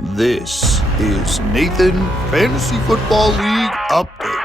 This is Nathan Fantasy Football League Updates.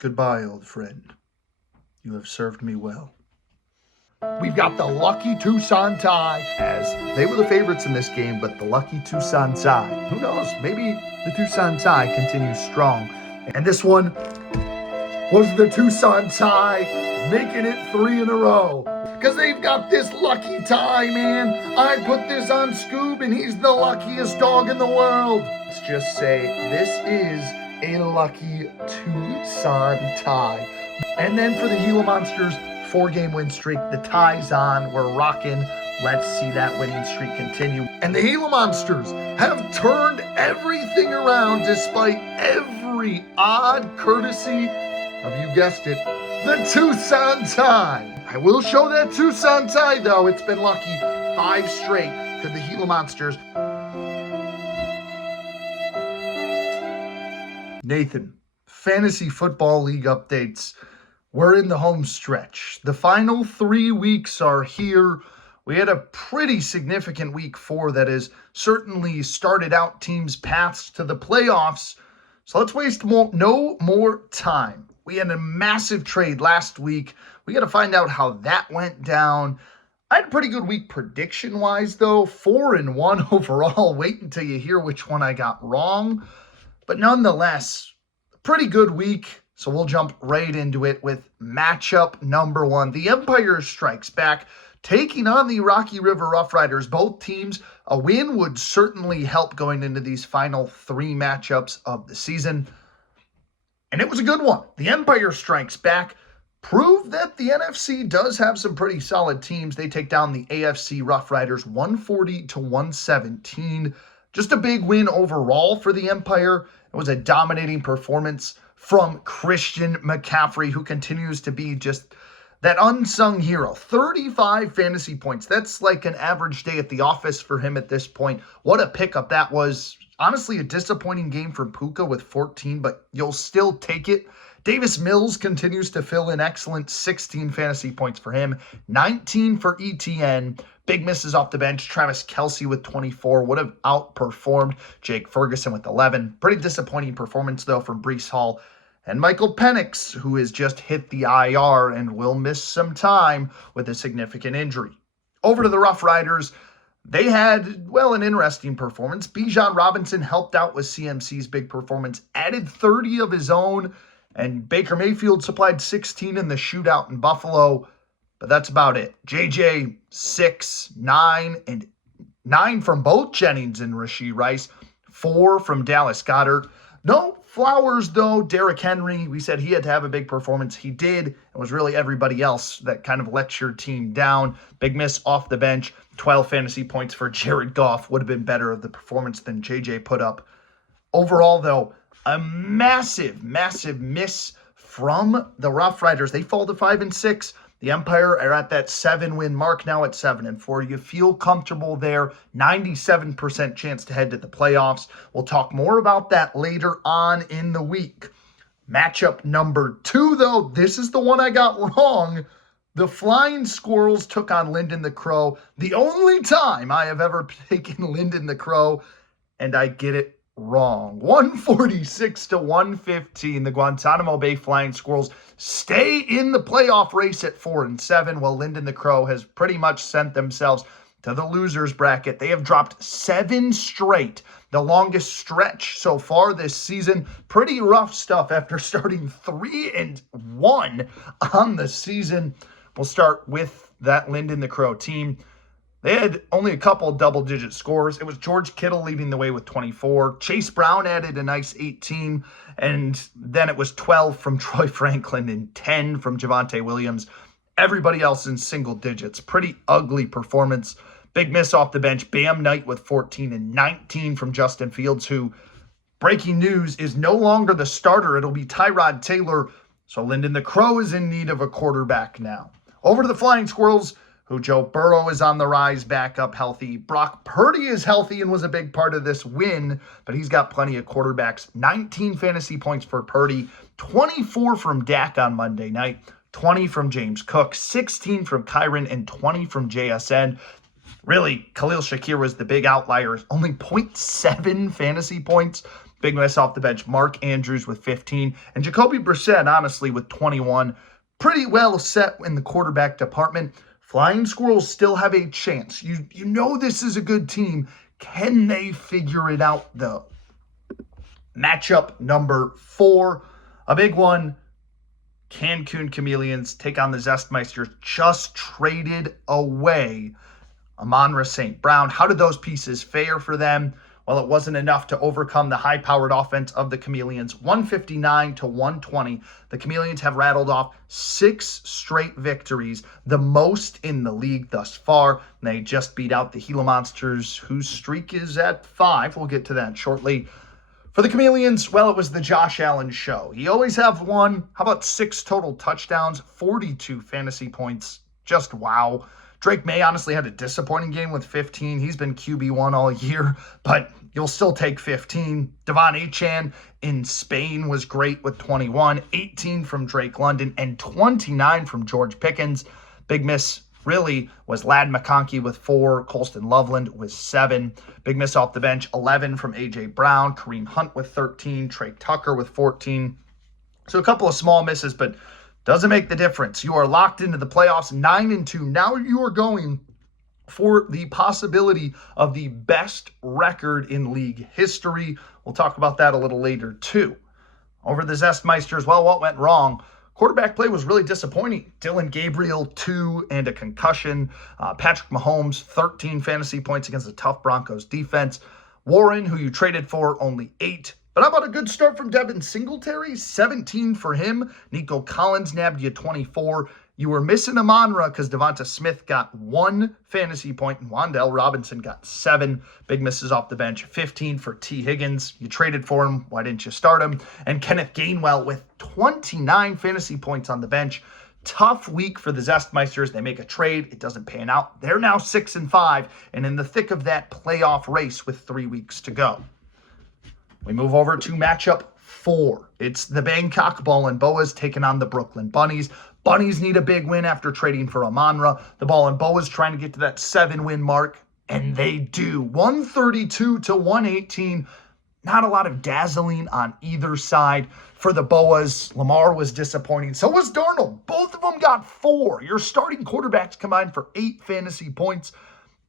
Goodbye, old friend. You have served me well. We've got the Lucky Tucson tie, as they were the favorites in this game, but the Lucky Tucson tie. Who knows? Maybe the Tucson tie continues strong. And this one was the Tucson tie, making it 3 in a row. Because they've got this lucky tie, man. I put this on Scoob, and he's the luckiest dog in the world. Let's just say this is a lucky Tucson tie. And then for the Gila Monsters, 4-game win streak. The tie's on. We're rocking. Let's see that winning streak continue. And the Gila Monsters have turned everything around despite every odd courtesy of, you guessed it, the Tucson tie. I will show that Tucson tie, though. It's been lucky. 5 straight to the Gila Monsters. Nathan, Fantasy Football League updates. We're in the home stretch. The final 3 weeks are here. We had a pretty significant week 4 that has certainly started out teams' paths to the playoffs. So let's waste no more time. We had a massive trade last week. We got to find out how that went down. I had a pretty good week prediction-wise, though. 4-1 overall. Wait until you hear which one I got wrong. But nonetheless, pretty good week. So we'll jump right into it with matchup number 1. The Empire strikes back, taking on the Rocky River Rough Riders. Both teams, a win would certainly help going into these final 3 matchups of the season. And it was a good one. The Empire strikes back, proved that the NFC does have some pretty solid teams. They take down the AFC Rough Riders 140-117. Just a big win overall for the Empire. It was a dominating performance from Christian McCaffrey, who continues to be just that unsung hero. 35 fantasy points. That's like an average day at the office for him at this point. What a pickup that was. Honestly, a disappointing game for Puka with 14, but you'll still take it. Davis Mills continues to fill in excellent. 16 fantasy points for him. 19 for ETN. Big misses off the bench. Travis Kelce with 24 would have outperformed Jake Ferguson with 11. Pretty disappointing performance, though, from Breece Hall. And Michael Penix, who has just hit the IR and will miss some time with a significant injury. Over to the Rough Riders. They had, well, an interesting performance. Bijan Robinson helped out with CMC's big performance, added 30 of his own, and Baker Mayfield supplied 16 in the shootout in Buffalo. But that's about it. JJ, 6, 9, and 9 from both Jennings and Rashee Rice. 4 from Dallas Goedert. No flowers, though. Derrick Henry, we said he had to have a big performance. He did. It was really everybody else that kind of let your team down. Big miss off the bench. 12 fantasy points for Jared Goff. Would have been better of the performance than JJ put up. Overall, though, a massive, massive miss from the Rough Riders. They fall to 5-6. The Empire are at that 7-win mark now at 7-4. You feel comfortable there. 97% chance to head to the playoffs. We'll talk more about that later on in the week. Matchup number 2, though, this is the one I got wrong. The Flying Squirrels took on Lyndon the Crow. The only time I have ever taken Lyndon the Crow, and I get it wrong. 146-115. The Guantanamo Bay Flying Squirrels stay in the playoff race at 4-7, while Lyndon the Crow has pretty much sent themselves to the losers bracket. They have dropped 7 straight, the longest stretch so far this season. Pretty rough stuff after starting 3-1 on the season. We'll start with that Lyndon the Crow team. They had only a couple double-digit scores. It was George Kittle leading the way with 24. Chase Brown added a nice 18. And then it was 12 from Troy Franklin and 10 from Javonte Williams. Everybody else in single digits. Pretty ugly performance. Big miss off the bench. Bam Knight with 14 and 19 from Justin Fields, who, breaking news, is no longer the starter. It'll be Tyrod Taylor. So Lyndon the Crow is in need of a quarterback now. Over to the Flying Squirrels, who Joe Burrow is on the rise, back up healthy. Brock Purdy is healthy and was a big part of this win, but he's got plenty of quarterbacks. 19 fantasy points for Purdy, 24 from Dak on Monday night, 20 from James Cook, 16 from Kyron, and 20 from JSN. Really, Khalil Shakir was the big outlier, only 0.7 fantasy points. Big miss off the bench. Mark Andrews with 15, and Jacoby Brissett, honestly, with 21. Pretty well set in the quarterback department. Flying Squirrels still have a chance. You know this is a good team. Can they figure it out, though? Matchup number 4, a big one. Cancun Chameleons take on the Zestmeisters. Just traded away Amon-Ra St. Brown. How did those pieces fare for them? Well, it wasn't enough to overcome the high-powered offense of the Chameleons. 159 to 120. The Chameleons have rattled off 6 straight victories, the most in the league thus far. They just beat out the Gila Monsters, whose streak is at 5. We'll get to that shortly. For the Chameleons, well, it was the Josh Allen show. He always have one. How about 6 total touchdowns, 42 fantasy points? Just wow. Drake May honestly had a disappointing game with 15. He's been QB1 all year, but you'll still take 15. Devon Achane in Spain was great with 21, 18 from Drake London, and 29 from George Pickens. Big miss really was Ladd McConkey with 4, Colston Loveland with 7. Big miss off the bench, 11 from A.J. Brown, Kareem Hunt with 13, Trey Tucker with 14. So a couple of small misses, but doesn't make the difference. You are locked into the playoffs, 9-2. Now you are going for the possibility of the best record in league history. We'll talk about that a little later, too. Over the Zestmeisters, well, what went wrong? Quarterback play was really disappointing. Dylan Gabriel, 2 and a concussion. Patrick Mahomes, 13 fantasy points against a tough Broncos defense. Warren, who you traded for, only 8. But how about a good start from Devin Singletary? 17 for him. Nico Collins nabbed you 24. You were missing Amon-Ra because Devonta Smith got 1 fantasy point and Wan'Dale Robinson got 7. Big misses off the bench. 15 for T. Higgins. You traded for him. Why didn't you start him? And Kenneth Gainwell with 29 fantasy points on the bench. Tough week for the Zestmeisters. They make a trade. It doesn't pan out. They're now 6-5 and in the thick of that playoff race with 3 weeks to go. We move over to matchup 4. It's the Bangkok Ballin' Boas taking on the Brooklyn Bunnies. Bunnies need a big win after trading for Amon-Ra. The Ballin' Boas trying to get to that 7-win mark, and they do. 132 to 118. Not a lot of dazzling on either side. For the Boas, Lamar was disappointing. So was Darnold. Both of them got 4. Your starting quarterbacks combined for 8 fantasy points.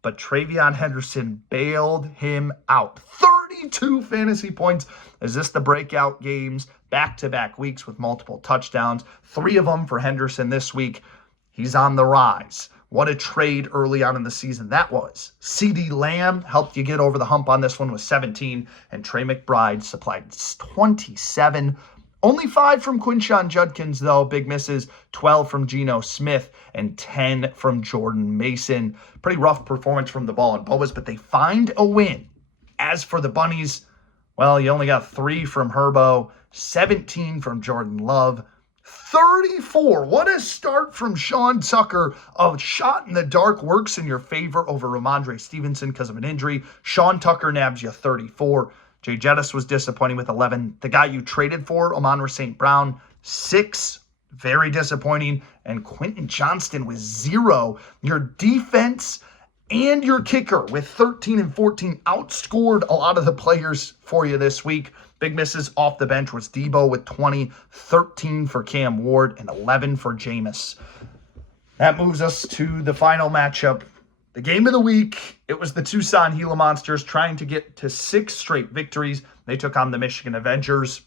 But Travion Henderson bailed him out. 32 fantasy points. Is this the breakout games? Back-to-back weeks with multiple touchdowns. 3 of them for Henderson this week. He's on the rise. What a trade early on in the season that was. CeeDee Lamb helped you get over the hump on this one with 17. And Trey McBride supplied 27. Only 5 from Quinshon Judkins, though. Big misses. 12 from Geno Smith and 10 from Jordan Mason. Pretty rough performance from the Ballin' Boas, but they find a win. As for the Bunnies, well, you only got 3 from Herbo, 17 from Jordan Love, 34. What a start from Sean Tucker. A shot in the dark works in your favor over Ramondre Stevenson because of an injury. Sean Tucker nabs you 34. Jay Jettis was disappointing with 11. The guy you traded for, Amon-Ra St. Brown, 6. Very disappointing. And Quentin Johnston with 0. Your defense and your kicker with 13 and 14 outscored a lot of the players for you this week. Big misses off the bench was Debo with 20, 13 for Cam Ward, and 11 for Jameis. That moves us to the final matchup. The game of the week, it was the Tucson Gila Monsters trying to get to 6 straight victories. They took on the Michigan Avengers.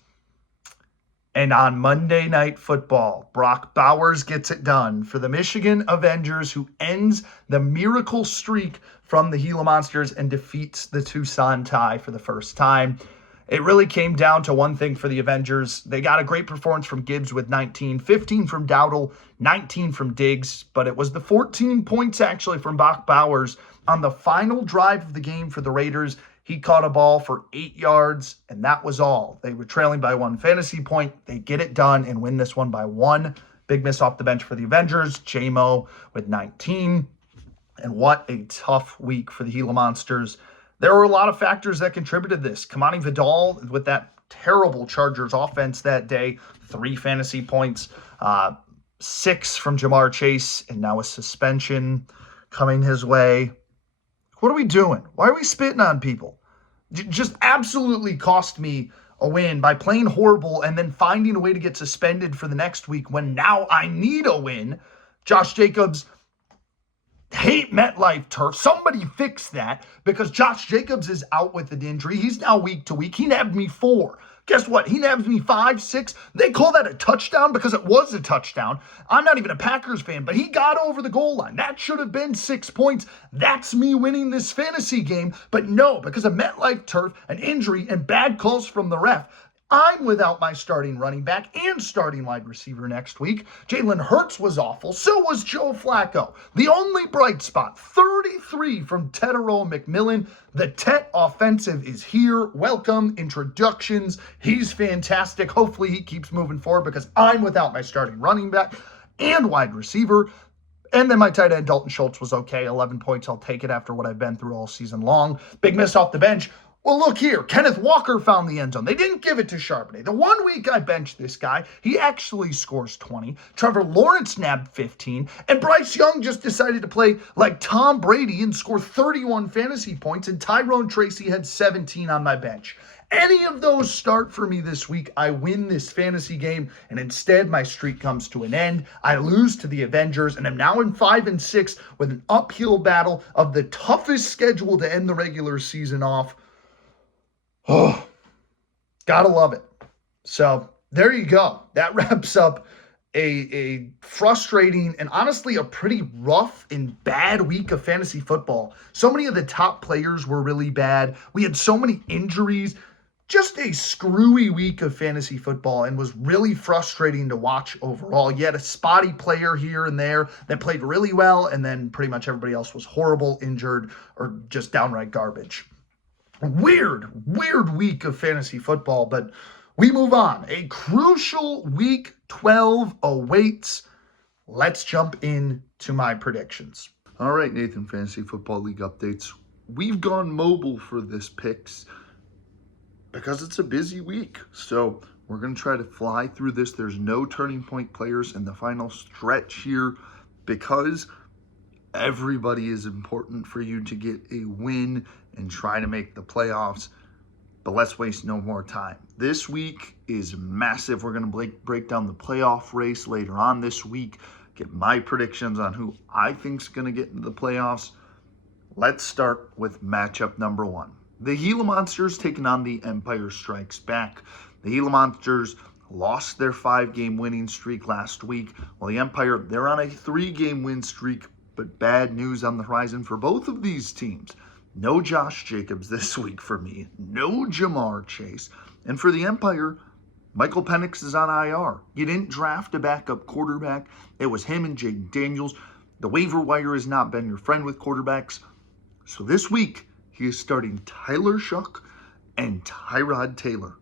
And on Monday Night Football, Brock Bowers gets it done for the Michigan Avengers, who ends the miracle streak from the Gila Monsters and defeats the Tucson Tie for the first time. It really came down to one thing for the Avengers. They got a great performance from Gibbs with 19, 15 from Dowdle, 19 from Diggs, but it was the 14 points actually from Brock Bowers on the final drive of the game for the Raiders. He caught a ball for 8 yards, and that was all. They were trailing by 1 fantasy point. They get it done and win this one by 1. Big miss off the bench for the Avengers. J-Mo with 19. And what a tough week for the Gila Monsters. There were a lot of factors that contributed to this. Kamani Vidal with that terrible Chargers offense that day, 3 fantasy points, 6 from Jamar Chase, and now a suspension coming his way. What are we doing? Why are we spitting on people? Just absolutely cost me a win by playing horrible and then finding a way to get suspended for the next week when now I need a win. Josh Jacobs, hate MetLife turf. Somebody fix that, because Josh Jacobs is out with an injury. He's now week to week. He nabbed me 4. Guess what? He nabbed me 5, 6. They call that a touchdown because it was a touchdown. I'm not even a Packers fan, but he got over the goal line. That should have been 6 points. That's me winning this fantasy game. But no, because of MetLife turf, an injury, and bad calls from the ref, I'm without my starting running back and starting wide receiver next week. Jalen Hurts was awful. So was Joe Flacco. The only bright spot, 33 from Tetero McMillan. The Tet offensive is here. Welcome. Introductions. He's fantastic. Hopefully he keeps moving forward, because I'm without my starting running back and wide receiver. And then my tight end, Dalton Schultz, was okay. 11 points. I'll take it after what I've been through all season long. Big miss off the bench. Well, look here. Kenneth Walker found the end zone. They didn't give it to Charbonnet. The 1 week I benched this guy, he actually scores 20. Trevor Lawrence nabbed 15. And Bryce Young just decided to play like Tom Brady and score 31 fantasy points. And Tyrone Tracy had 17 on my bench. Any of those start for me this week, I win this fantasy game, and instead my streak comes to an end. I lose to the Avengers, and I'm now in 5-6 with an uphill battle of the toughest schedule to end the regular season off. Oh, gotta love it. So there you go. That wraps up a frustrating and honestly a pretty rough and bad week of fantasy football. So many of the top players were really bad. We had so many injuries. Just a screwy week of fantasy football, and was really frustrating to watch overall. You had a spotty player here and there that played really well, and then pretty much everybody else was horrible, injured, or just downright garbage. Weird week of fantasy football, but we move on. A crucial week 12 awaits. Let's jump into my predictions. All right, Nathan, Fantasy Football League updates. We've gone mobile for this picks because it's a busy week. So we're going to try to fly through this. There's no turning point players in the final stretch here because everybody is important for you to get a win and try to make the playoffs. But let's waste no more time. This week is massive. We're going to break down the playoff race later on this week, get my predictions on who I think is going to get into the playoffs. Let's start with matchup number 1. The Gila Monsters taking on the Empire Strikes Back. The Gila Monsters lost their 5-game winning streak last week, while the Empire, they're on a 3-game win streak, but bad news on the horizon for both of these teams. No Josh Jacobs this week for me. No Jamar Chase. And for the Empire, Michael Penix is on IR. You didn't draft a backup quarterback. It was him and Jake Daniels. The waiver wire has not been your friend with quarterbacks. So this week, he is starting Tyler Shuck and Tyrod Taylor.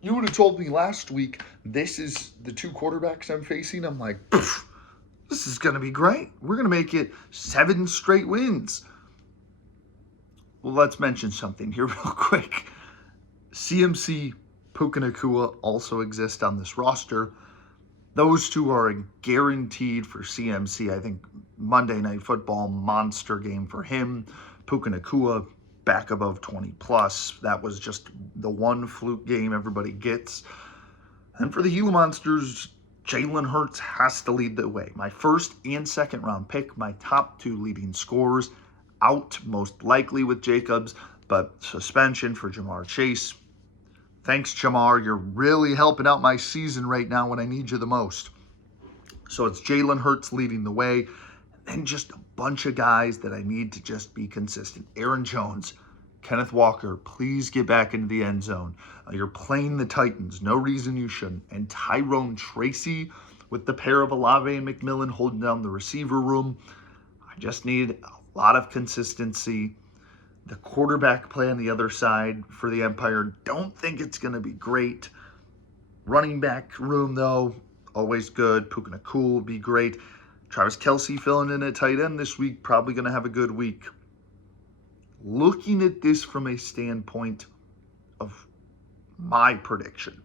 You would have told me last week, this is the 2 quarterbacks I'm facing. I'm like, this is going to be great. We're going to make it 7 straight wins. Well, let's mention something here real quick. CMC, Puka Nacua also exist on this roster. Those 2 are guaranteed for CMC. I think Monday Night Football, monster game for him. Puka Nacua, back above 20 plus. That was just the one fluke game everybody gets. And for the Gila Monsters, Jalen Hurts has to lead the way. My first and second round pick, my top 2 leading scorers, out most likely with Jacobs, but suspension for Jamar Chase. Thanks, Jamar. You're really helping out my season right now when I need you the most. So it's Jalen Hurts leading the way, and just a bunch of guys that I need to just be consistent. Aaron Jones, Kenneth Walker, please get back into the end zone. You're playing the Titans. No reason you shouldn't. And Tyrone Tracy with the pair of Olave and McMillan holding down the receiver room. I just need a lot of consistency. The quarterback play on the other side for the Empire, don't think it's going to be great. Running back room, though, always good. Puka Nacua will be great. Travis Kelce filling in at tight end this week, probably going to have a good week. Looking at this from a standpoint of my prediction,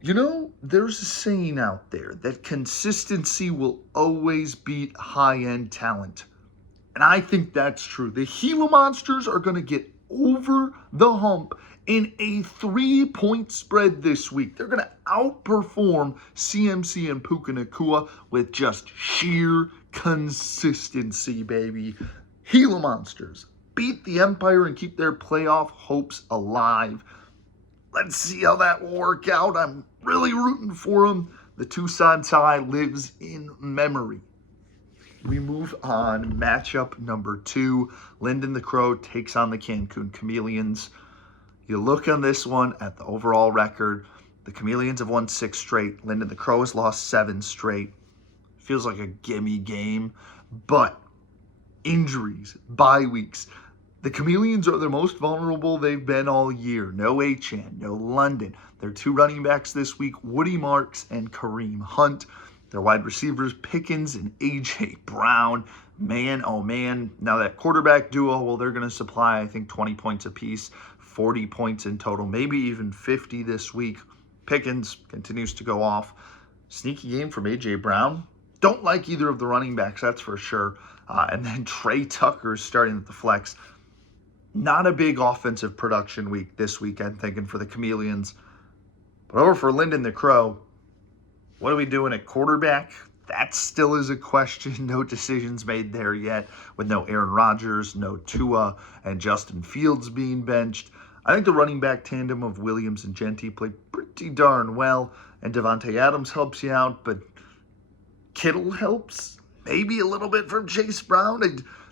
there's a saying out there that consistency will always beat high-end talent. And I think that's true. The Gila Monsters are going to get over the hump in a 3-point spread this week. They're going to outperform CMC and Puka Nacua with just sheer consistency, baby. Gila Monsters beat the Empire and keep their playoff hopes alive. Let's see how that will work out. I'm really rooting for them. The Tucson tie lives in memory. We move on. Matchup number 2. Lyndon the Crow takes on the Cancun Chameleons. You look on this one at the overall record. The Chameleons have won 6 straight. Lyndon the Crow has lost 7 straight. Feels like a gimme game. But injuries, bye weeks. The Chameleons are the most vulnerable they've been all year. No Achane, no London. Their 2 running backs this week, Woody Marks and Kareem Hunt. Their wide receivers, Pickens and A.J. Brown. Man, oh man. Now that quarterback duo, well, they're going to supply, I think, 20 points apiece, 40 points in total, maybe even 50 this week. Pickens continues to go off. Sneaky game from A.J. Brown. Don't like either of the running backs, that's for sure. And then Trey Tucker is starting at the flex. Not a big offensive production week this week, I'm thinking, for the Chameleons. But over for Lyndon the Crow, what are we doing at quarterback? That still is a question. No decisions made there yet, with no Aaron Rodgers, no Tua, and Justin Fields being benched. I think the running back tandem of Williams and Genty play pretty darn well, and Devontae Adams helps you out, but Kittle helps maybe a little bit from Chase Brown.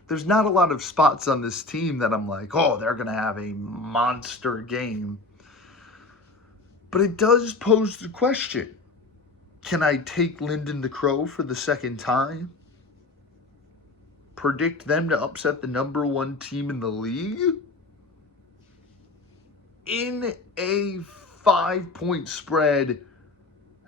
There's not a lot of spots on this team that I'm like, oh, they're going to have a monster game. But it does pose the question. Can I take Lyndon the Crow for the second time? Predict them to upset the number 1 team in the league? In a 5-point spread,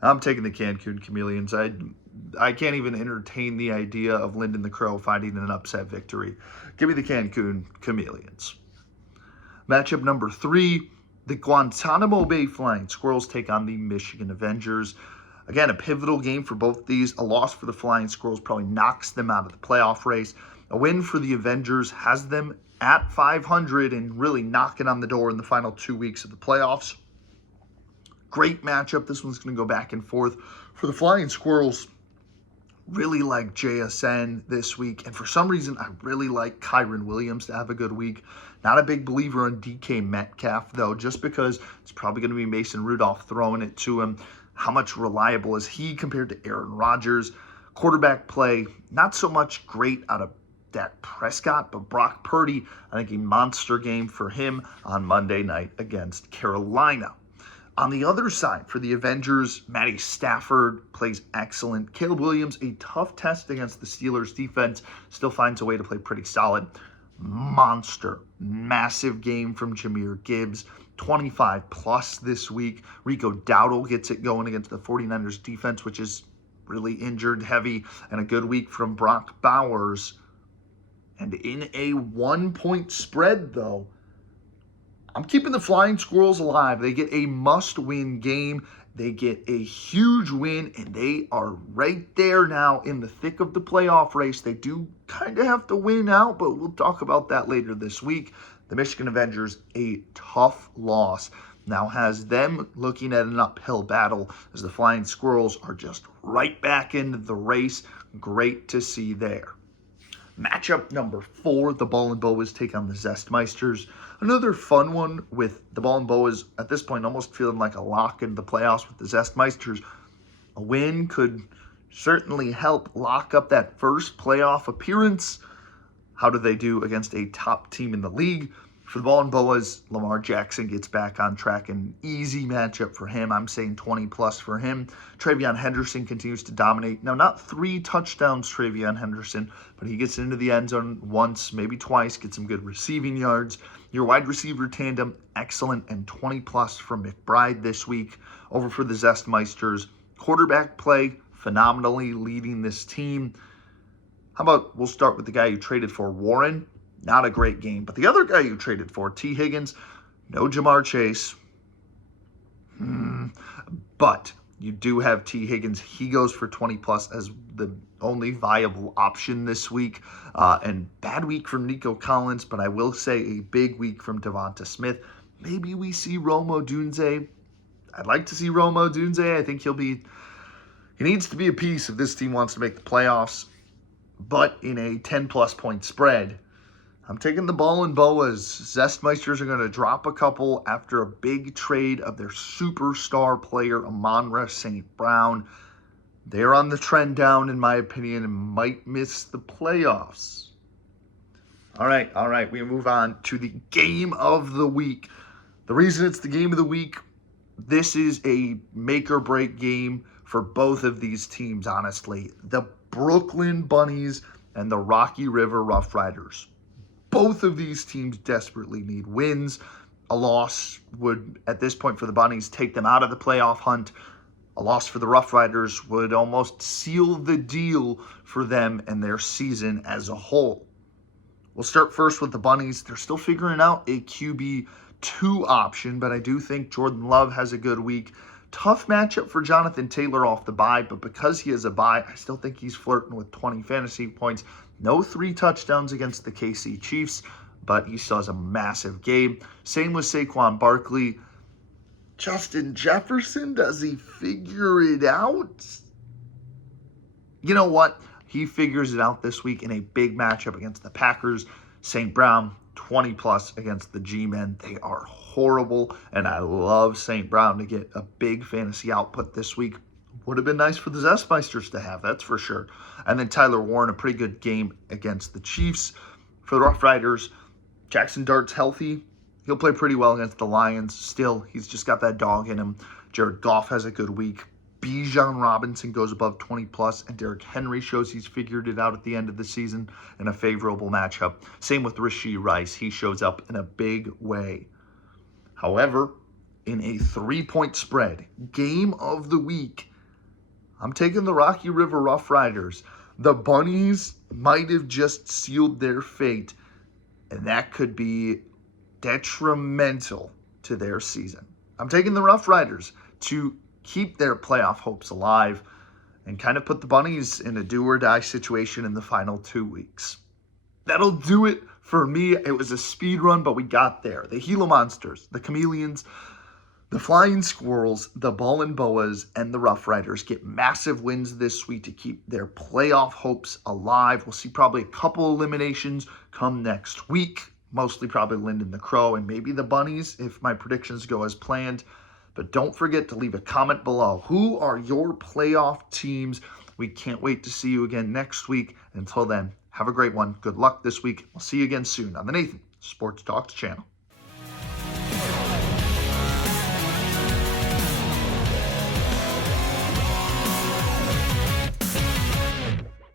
I'm taking the Cancun Chameleons. I can't even entertain the idea of Lyndon the Crow finding an upset victory. Give me the Cancun Chameleons. Matchup number 3, the Guantanamo Bay Flying Squirrels take on the Michigan Avengers. Again, a pivotal game for both these. A loss for the Flying Squirrels probably knocks them out of the playoff race. A win for the Avengers has them at 500 and really knocking on the door in the final 2 weeks of the playoffs. Great matchup. This one's going to go back and forth. For the Flying Squirrels, really like JSN this week. And for some reason, I really like Kyron Williams to have a good week. Not a big believer in DK Metcalf, though, just because it's probably going to be Mason Rudolph throwing it to him. How much reliable is he compared to Aaron Rodgers? Quarterback play, not so much great out of Dak Prescott, but Brock Purdy, I think a monster game for him on Monday night against Carolina. On the other side, for the Avengers, Matty Stafford plays excellent. Caleb Williams, a tough test against the Steelers defense, still finds a way to play pretty solid. Monster, massive game from Jahmyr Gibbs. 25 plus this week. Rico Dowdle gets it going against the 49ers defense, which is really injured heavy, and a good week from Brock Bowers. And in a 1-point spread, though, I'm keeping the Flying Squirrels alive. They get a must-win game. They get a huge win, and they are right there now in the thick of the playoff race. They do kind of have to win out, but we'll talk about that later this week. The Michigan Avengers, a tough loss, now has them looking at an uphill battle as the Flying Squirrels are just right back into the race. Great to see there. Matchup number 4, the Ball and Boas take on the Zestmeisters. Another fun one with the Ball and Boas at this point almost feeling like a lock in the playoffs with the Zestmeisters. A win could certainly help lock up that first playoff appearance. How do they do against a top team in the league? For the Ball and Boas, Lamar Jackson gets back on track. An easy matchup for him. I'm saying 20 plus for him. Travion Henderson continues to dominate. Now, not 3 touchdowns, Travion Henderson, but he gets into the end zone once, maybe twice, gets some good receiving yards. Your wide receiver tandem, excellent, and 20 plus from McBride this week. Over for the Zestmeisters. Quarterback play, phenomenally leading this team. How about we'll start with the guy you traded for, Warren. Not a great game. But the other guy you traded for, T. Higgins, no Jamar Chase. But you do have T. Higgins. He goes for 20 plus as the only viable option this week. And bad week from Nico Collins, but I will say a big week from Devonta Smith. Maybe we see Rome Odunze. I'd like to see Rome Odunze. I think he needs to be a piece if this team wants to make the playoffs. But in a 10-plus point spread, I'm taking the Ball and Boas. Zestmeisters are going to drop a couple after a big trade of their superstar player, Amon-Ra St. Brown. They're on the trend down, in my opinion, and might miss the playoffs. All right. We move on to the game of the week. The reason it's the game of the week, this is a make-or-break game for both of these teams, honestly. The Brooklyn Bunnies and the Rocky River Rough Riders. Both of these teams desperately need wins. A loss would, at this point for the Bunnies, take them out of the playoff hunt. A loss for the Rough Riders would almost seal the deal for them and their season as a whole. We'll start first with the Bunnies. They're still figuring out a QB2 option, but I do think Jordan Love has a good week. Tough matchup for Jonathan Taylor off the bye, but because he has a bye, I still think he's flirting with 20 fantasy points. No 3 touchdowns against the KC Chiefs, but he still has a massive game. Same with Saquon Barkley. Justin Jefferson, does he figure it out? You know what? He figures it out this week in a big matchup against the Packers. St. Brown, 20 plus against the G-Men. They are horrible, and I love St. Brown to get a big fantasy output this week. Would have been nice for the Zestmeisters to have, that's for sure. And then Tyler Warren, a pretty good game against the Chiefs. For the Rough Riders, Jackson Dart's healthy. He'll play pretty well against the Lions. Still, he's just got that dog in him. Jared Goff has a good week. Bijan Robinson goes above 20 plus, and Derrick Henry shows he's figured it out at the end of the season in a favorable matchup. Same with Rashee Rice. He shows up in a big way. However, in a 3-point spread, game of the week, I'm taking the Rocky River Rough Riders. The Bunnies might have just sealed their fate, and that could be detrimental to their season. I'm taking the Rough Riders to keep their playoff hopes alive and kind of put the Bunnies in a do-or-die situation in the final 2 weeks. That'll do it for me. It was a speed run, but we got there. The Gila Monsters, the Chameleons, the Flying Squirrels, the Ball and Boas, and the Rough Riders get massive wins this week to keep their playoff hopes alive. We'll see probably a couple eliminations come next week, mostly probably Lyndon the Crow and maybe the Bunnies if my predictions go as planned. But don't forget to leave a comment below. Who are your playoff teams? We can't wait to see you again next week. Until then, have a great one. Good luck this week. We'll see you again soon on the Nathan Sports Talks channel.